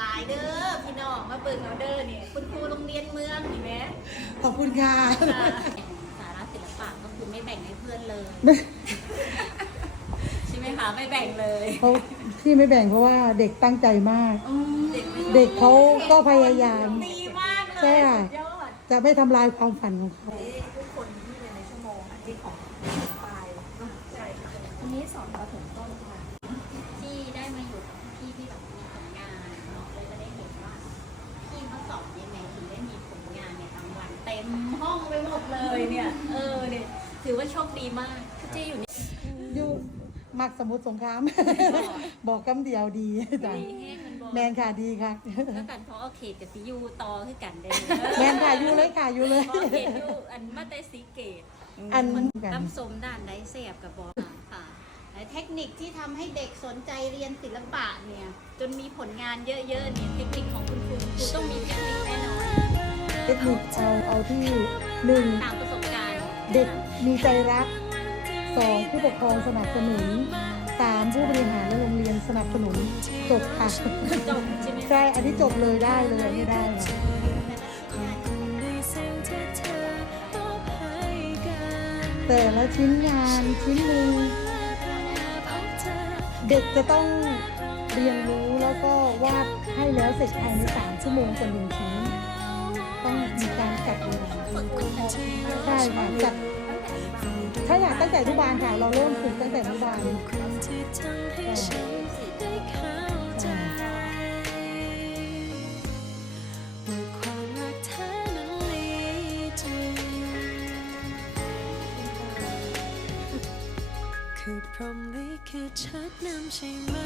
หลายเด้อพี่น้องมาเบิ่งเอาเด้อเนี่ยคุณครูโรงเรียนเมืองนี่แหมขอบคุณค่ะสาระศิลปะก็คือไม่แบ่งให้เพื่อนเลยไม่ใช่ไหมคะไม่แบ่งเลยเขาที่ไม่แบ่งเพราะว่าเด็กตั้งใจมาก เด็กเด็กเขาก็พยายาม ดีมากเลยใช่ค่ะสุดยอดจะไม่ทำลายความฝันของเขา ทุกคนที่เรียนในชั่วโมงอะที่ของปลายใช่ค่ะอันนี้สอนประถมต้นค่ะ ที่ได้มาอยู่กับพี่ที่แบบมีผลงาน ไปหมดเลยเนี่ย เออเนี่ยถือว่าโชคดีมากที่อยู่นี่อยู่มักสมุทรสงคราม บอกคำเดียวดีจ้ะดีแห้งมันบอกแมนค่ะดีค่ะแล้วกันเพราะเอาเขตกับซียูต่อคือกันได้แมนค่ะอยู่เลยค่ะอยู่เลยเพราะเขตอยู่อันมาแต่สีเกตอันมันกันน้ำส้มด้านไดเสียบกับบอลค่ะและเทคนิคที่ทำให้เด็กสนใจเรียนศิลปะเนี่ย จนมีผลงานเยอะๆเนี่ยเทคนิคของคุณครูครูต้องมีเทคนิคแน่นอนเทคนิคเอาเอาที่หนึ่งตามประสบการณ์เด็กมีใจรักสองผู้ปกครองสนับสนุนสามผู้บริหารและโรงเรียนสนับสนุนจบค่ะจบใช่ไหมใช่อันนี้จบเลยได้เลยอันนี้ได้ค่ะแต่ละชิ้นงานชิ้นหนึ่งเด็กจะต้องเรียนรู้แล้วก็วาดให้แล้วเสร็จภายในสามชั่วโมงต่อหนึ่งชิ้น ต้องมีการจัดเวลาฝึกตั้งแต่ใช่ค่ะจัดถ้าอยากตั้งแต่อนุบาลค่ะเราเริ่มฝึกตั้งแต่อนุบาลคือพรหมลิขิตชัดนำใช่ไหม